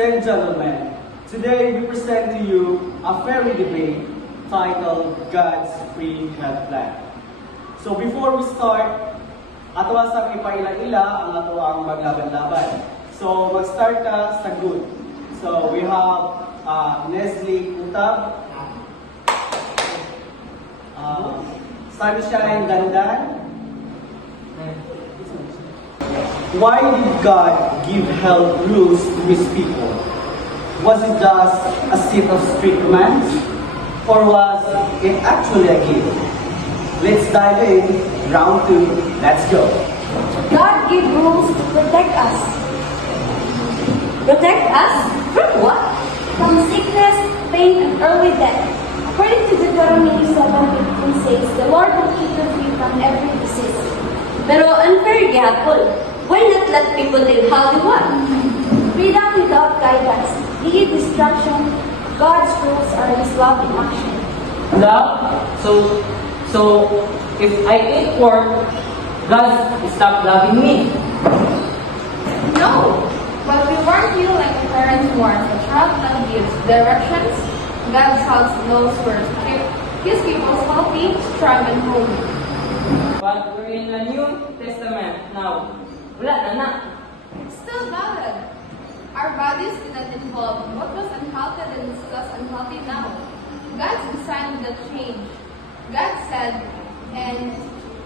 and gentlemen, today we present to you a fairy debate titled God's Free Health Plan. So before we start, ato sa ipaila-ila ang ato ang maglaban-laban. So mag-start ka sa good. So we have Nestle Utab, Sunshine Dandan. Why did God give health rules to His people? Was it just a set of strict commands? Or was it actually a gift? Let's dive in. Round 2. Let's go. God gave rules to protect us. Protect us? From what? From sickness, pain, and early death. According to Deuteronomy 7:15 says, the Lord will keep you free from every disease. Pero unfair gihapon. Why not let people live how they want? Freedom without guidance, lead destruction. God's rules are His love in action. Love? So if I eat pork, God stop loving me. No, but we warn you like a parent warns a child that gives directions. God knows where to keep His people healthy, strong, and holy. But we're in the New Testament now. Wala na. Still valid. Our bodies did not involve what was unhealthy then discuss unhealthy now. God's design did not change. God said in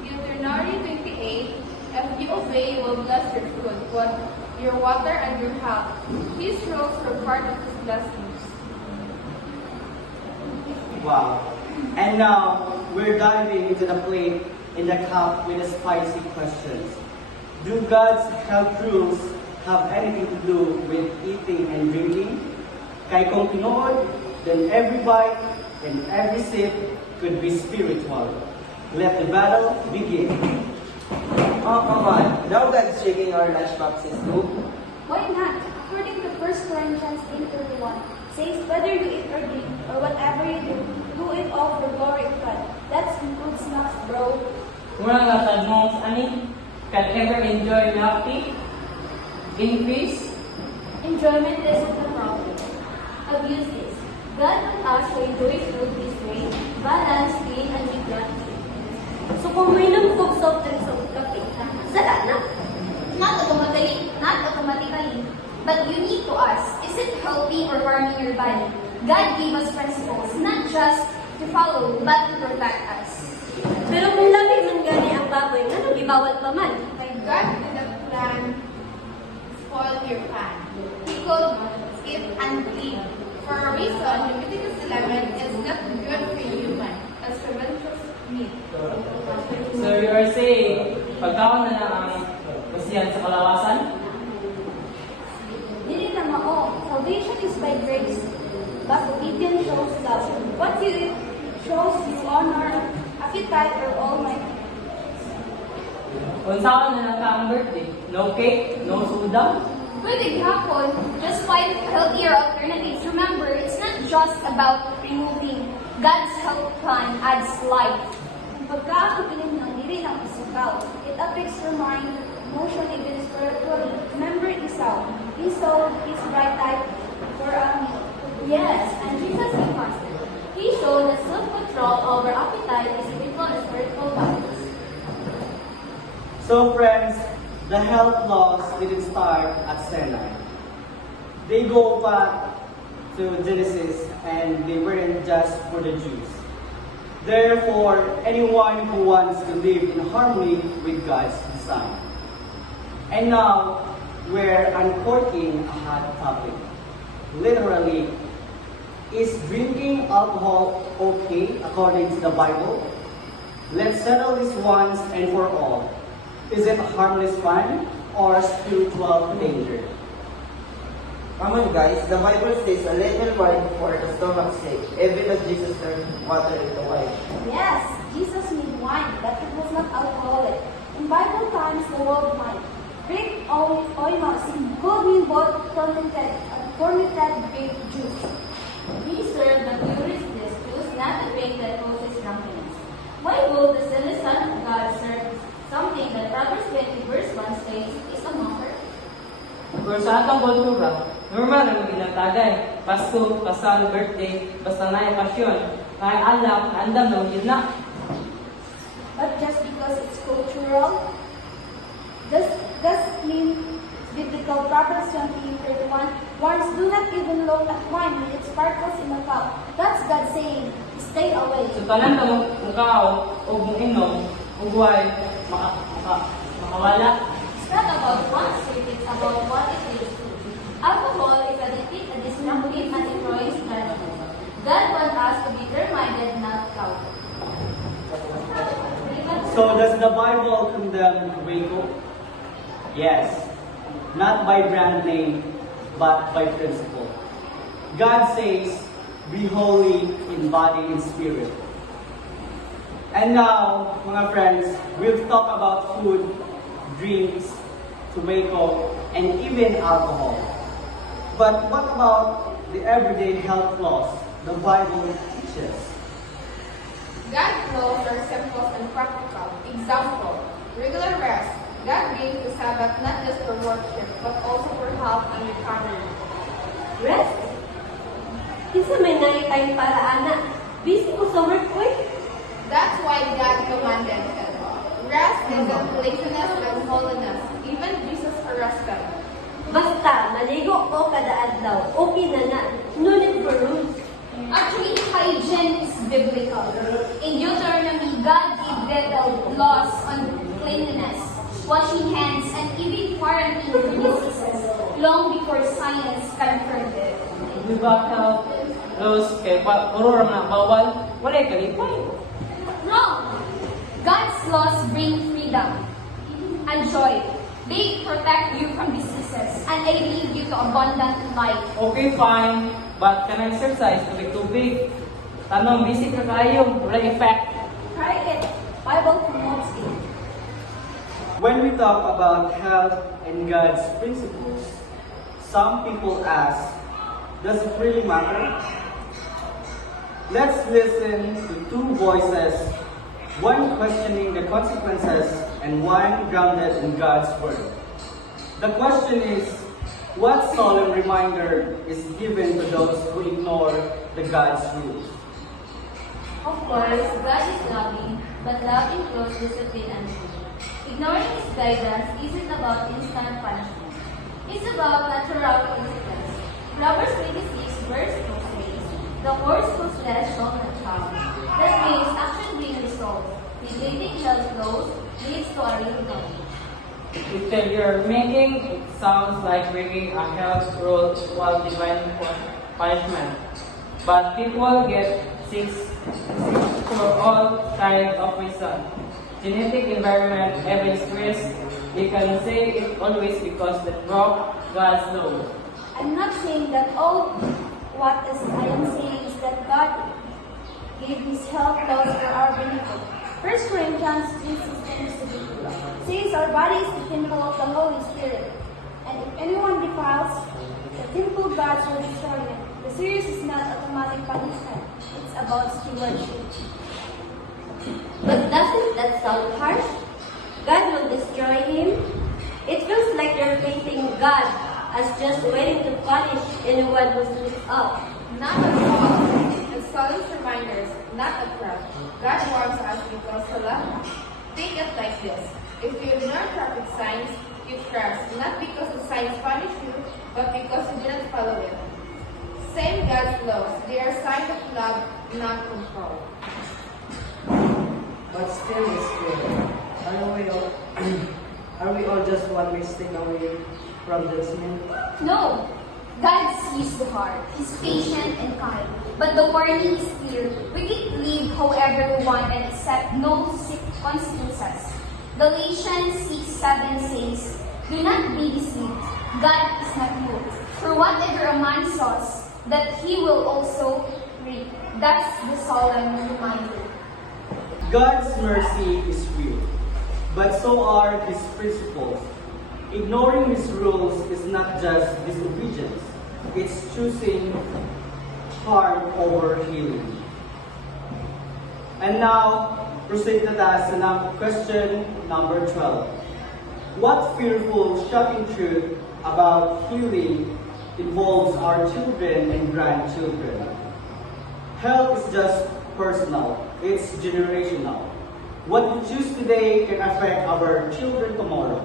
Deuteronomy 28, if you obey, you will bless your food, your water, and your health. These rules were part of His blessings. Wow. And now, we're diving into the plate in the cup with the spicy questions. Do God's health rules have anything to do with eating and drinking? Kay kung tinood, then every bite and every sip could be spiritual. Let the battle begin. Oh, come on. Now God's checking our lunchboxes too. Why not? According to 1 Corinthians 8:31, says whether you eat or drink or whatever you do it all for the glory of God. That includes snacks, bro. Mura nga sa most ani can ever enjoy healthy, increase. Enjoyment isn't the problem. Abuse is. God wants us to enjoy food this way, balance, clean, and eat. So kung may namukog soft drinks o kape, sala na. Not automatically, but unique to us. Is it healthy or harming your body? God gave us principles, not just to follow, but to protect us. Pero kung lamig man gani ang baboy, nga ibawal pa man. Like God did not plan to spoil your pan. He could skip and leave. For a reason, Leviticus 11 is not good for human, as fermentous meat. So you are saying, pagkaon na ang kasiyan sa kalawasan? Dili na mao. Salvation is by grace. But obedience shows love. What you eat shows you honor, appetite, or almighty. Unsaon na naka ang birthday? No cake, no soda? Pwede hapon, just find healthier alternatives. Remember, it's not just about removing. God's health plan adds life. Ang pagkakakilim ng diri ng isagaw, it affects your mind, emotion, even spiritually. Remember Esau. Esau is right type for a meal. Yes, and Jesus he fasted. He showed that self-control over appetite is equal to spiritual balance. So friends, the health laws didn't start at Sinai. They go back to Genesis and they weren't just for the Jews. Therefore, anyone who wants to live in harmony with God's design. And now, we're uncorking a hot topic. Literally, is drinking alcohol okay according to the Bible? Let's settle this once and for all. Is it harmless fun or spiritual danger? Come on guys, the Bible says a little wine for the stomach's sake, even as Jesus turned water into wine. Yes, Jesus made wine, but it was not alcoholic. In Bible times, the world might. Grape oils could mean both fermented and grape juice. We serve the purest juice, not the drink that causes drunkenness. Why would the sinless Son of God serve something that Proverbs 20 verse 1 says is a matter? Kung sa atong kultura, Normal ang ginatagay. Pasko, kasal, birthday, basta na okasyon. Kaya alam, andam na yun na. But just because it's cultural, does it mean biblical Proverbs 20:31 warns do not even look at wine when it sparkles in the cup. That's God saying, stay away. So tanan na mukaw o mong inom, ugway, makawala. It's not about what it's about what it is. Alcohol is addictive and destructive and destroys God. God wants us to be fair-minded, not proud. So does the Bible condemn Waco? Yes. Not by brand name, but by principle. God says, be holy in body and spirit. And now, mga friends, we'll talk about food, drinks, tobacco, and even alcohol. But what about the everyday health laws the Bible teaches? God's laws are simple and practical. Example, regular rest. God gave the Sabbath not just for worship, but also for health and recovery. Rest? Kinsa may time para ana? Busy ko sa work ko eh. That's why God commanded it. Rest isn't laziness but holiness. Even Jesus rested. Basta, maligo ko kada adlaw. Okay na na. No need for rules. Actually, hygiene is biblical. In Deuteronomy, God gave detailed laws on cleanliness, washing hands, and even quarantine for diseases long before science confirmed it. Di ba health laws kay puro na bawal, wala kalipay. Wrong! God's laws bring freedom and joy. They protect you from diseases and they lead you to abundant life. Okay, fine. But can I exercise tubig? Tanong, busy ka kayo, wala effect. Try it. Bible promotes it. When we talk about health and God's principles, some people ask, does it really matter? Let's listen to two voices, one questioning the consequences and one grounded in God's word. The question is, what solemn reminder is given to those who ignore the God's rules? Of course, God is loving, but love includes discipline and truth. Ignoring His guidance isn't about instant punishment. It's about natural consequence. Proverbs 26 verse 2 says, the horse whose flesh shall not harm. That means action being resolved. Neglecting God's laws leads to a real death. If you're making, it sounds like breaking a health rule while divine punishment. But people get sick for all kinds of reasons. Genetic environment, even stress, they can say it always because they broke God's law. I'm not saying that all what is I am saying is that God gave His health laws for our benefit. 1 Corinthians 3:16 says our body is the temple of the Holy Spirit, and if anyone defiles the temple, God will destroy him. The series is not automatic punishment; it's about stewardship. But doesn't that sound harsh? God will destroy him. It feels like you're painting God as just waiting to punish anyone who slips up. Not at all. And solemn reminders, not a trap. God warns us because He loves us. Think it like this. If you ignore traffic signs, you crash, not because the signs punish you, but because you didn't follow it. Same God's laws. They are signs of love, not control. But still, Miss Claire, are we all just one mistake away from judgment? No. God sees the heart. He's patient and kind. But the warning is clear. We can live however we want and accept no consequences. Galatians 6:7 says, do not be deceived. God is not moved. For whatever a man sows, that he will also reap. That's the solemn reminder. God's mercy is real, but so are His principles. Ignoring His rules is not just disobedience, it's choosing harm over healing. And now, proceed na tayo sa question number 12. What fearful, shocking truth about healing involves our children and grandchildren. Health is just personal, it's generational. What we choose today can affect our children tomorrow.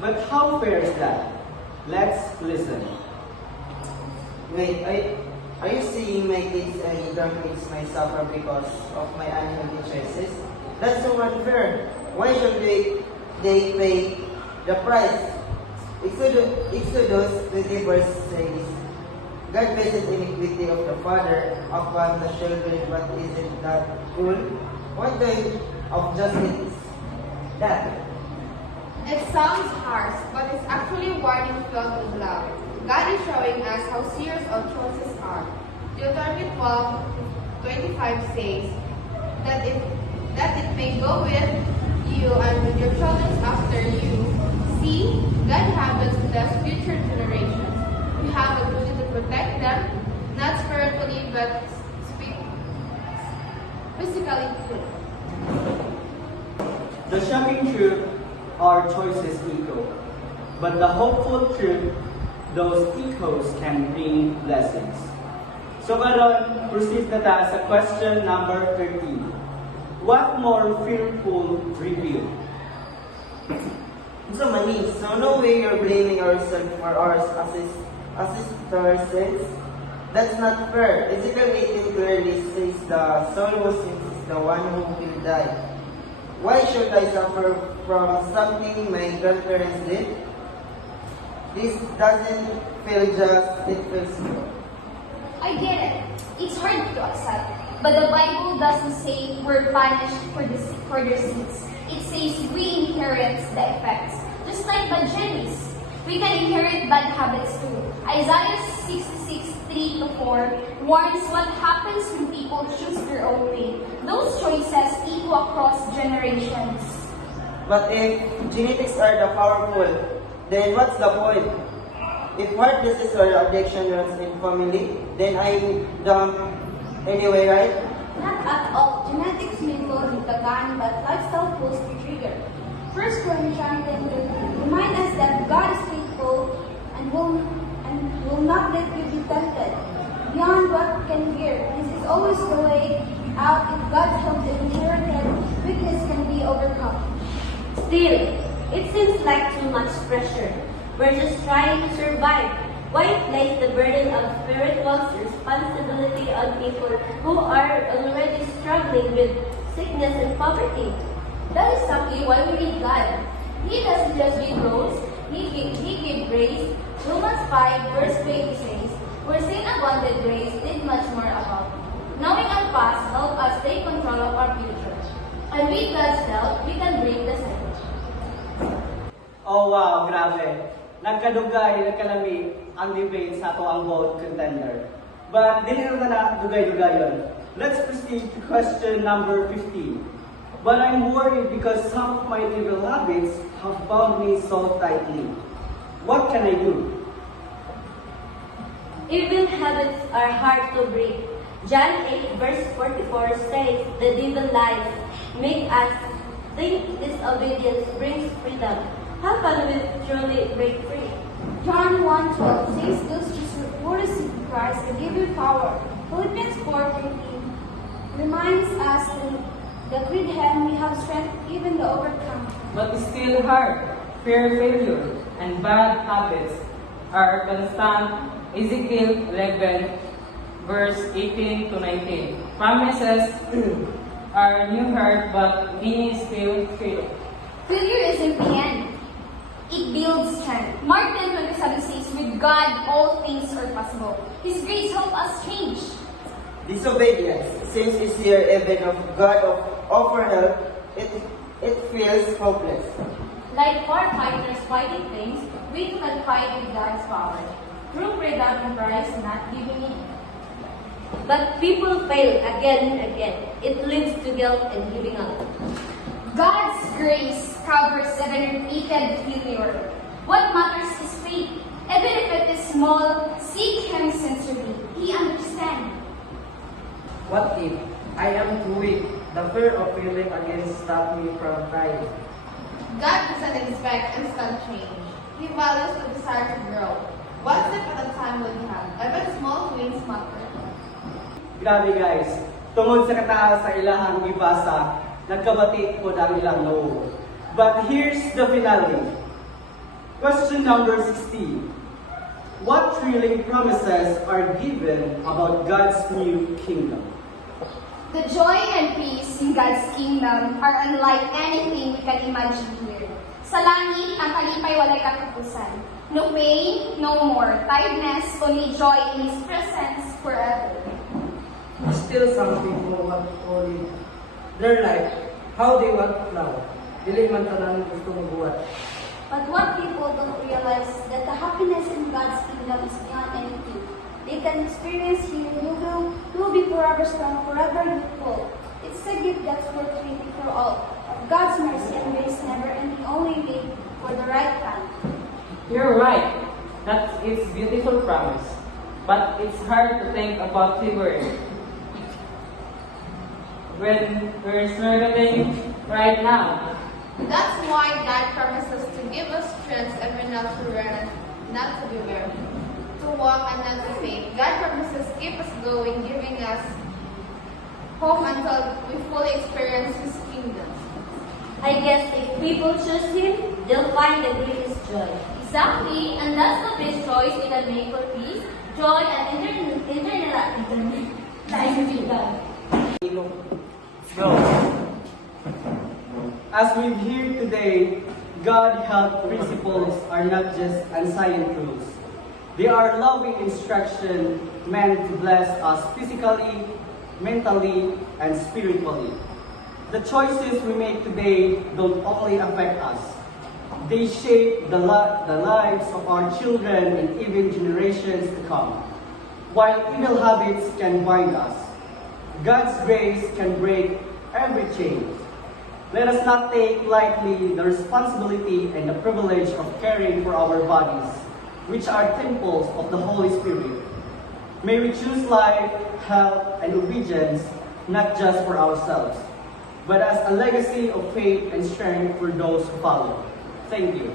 But how fair is that? Let's listen. Wait, are you seeing my kids and grandkids may suffer because of my unhealthy choices? That's so unfair. Why should they pay the price? Exodus 20 verse says, God visits iniquity of the father upon the children, but isn't that cruel? What kind of justice is that? It sounds harsh, but it's actually a warning filled with love. God is showing us how serious our choices are. Deuteronomy 12:25 says that it may go with you and with your children after you. See, God habits with us future generations. We have a duty to protect them, not spiritually but physically too. The shocking truth, our choices echo. But the hopeful truth, those echoes can bring blessings. So karon, proceed na ta sa question number 13. What more fearful reveal? So mani, so no way you're blaming ourselves for our ancestors' sins. That's not fair. Ezekiel 18 clearly says the soul who sins is the one who will die. Why should I suffer from something my grandparents did? This doesn't feel just, it feels good. I get it. It's hard to accept. But the Bible doesn't say we're punished for their sins. It says we inherit the effects. Just like bad genes, we can inherit bad habits too. Isaiah 66:3-4 warns what happens when people choose their own way. Those choices echo across generations. But if genetics are the powerful, then what's the point? If heart disease or addiction runs in family, then I'm dumb anyway, right? Not at all. Genetics may cause you the gun, but lifestyle pulls the trigger. 1 Corinthians 10 remind us that God is faithful and will not let you be tempted beyond what you can bear. This is always the way out if God helps the inherited weakness can be overcome. Still, it seems like too much pressure. We're just trying to survive. Why place the burden of spiritual responsibility on people who are already struggling with sickness and poverty? That is exactly why we read God. He doesn't just give rules, He gives grace. Romans 5 verse 20 says, where sin abundant, grace did much more about. Knowing our past help us take control of our future. And with God's help, we can break the cycle. Oh wow, grabe. Nagkadugay, nagkalami ang debate sa ato ang vote contender. But dili naman na dugay-dugayon. Let's proceed to question number 15. But I'm worried because some of my evil habits have bound me so tightly. What can I do? Evil habits are hard to break. John 8 verse 44 says, the devil lies, make us think disobedience brings freedom. How can we truly break free? John 1:12 says those who receive Christ will give you power. Philippians 4:13 reminds us that with Him we have strength even to overcome. But it's still hard. Fear, failure, and bad habits are constant. Ezekiel 11, verse 18-19 promises are new heart, but many still fail. Failure isn't the end. It builds strength. Mark 10:27 says, with God all things are possible. His grace helps us change. Disobedience, since is here even of God offer help, it feels hopeless. Like firefighters fighting things, we can fight with God's power. True freedom implies not giving in. But people fail again and again. It leads to guilt and giving up. God's grace covers even repeated failure. What matters is faith. Even if it is small, seek Him sincerely. He understands. What if I am too weak? The fear of failing again stop me from trying. God doesn't expect instant change. He values the desire to grow. One step at a time would have. Even small wins matter. Grabe guys, tungod sa kataas sa ilahang ibasa, nagkabati po ang ilang loob. But here's the finale. Question number 16. What thrilling promises are given about God's new kingdom? The joy and peace in God's kingdom are unlike anything we can imagine here. Sa langit, ang kalipay walay katapusan. No pain, no more tiredness, only joy in His presence forever. Still some people want to live their life how they want now. Dili man tanan gusto mabuhat. But what people don't realize that the happiness in God's kingdom is beyond anything they can experience here. You will be forever strong, forever youthful. It's a gift that's worth waiting for all. God's mercy and grace never ending, only wait for the right time. You're right. That's its beautiful promise. But it's hard to think about February. When we're struggling right now. That's why God promises to give us strength even not to run, not to be weary, to walk and not to faint. God promises to keep us going, giving us hope until we fully experience His kingdom. I guess if people choose Him, they'll find the greatest joy. Exactly, and that's the best choice we can make for peace, joy, and eternal life with God. Let's go. As we've heard today, God health principles are not just ancient rules. They are loving instruction meant to bless us physically, mentally, and spiritually. The choices we make today don't only affect us. They shape the lives of our children and even generations to come. While evil habits can bind us, God's grace can break every chain. Let us not take lightly the responsibility and the privilege of caring for our bodies, which are temples of the Holy Spirit. May we choose life, health, and obedience, not just for ourselves, but as a legacy of faith and strength for those who follow. Thank you.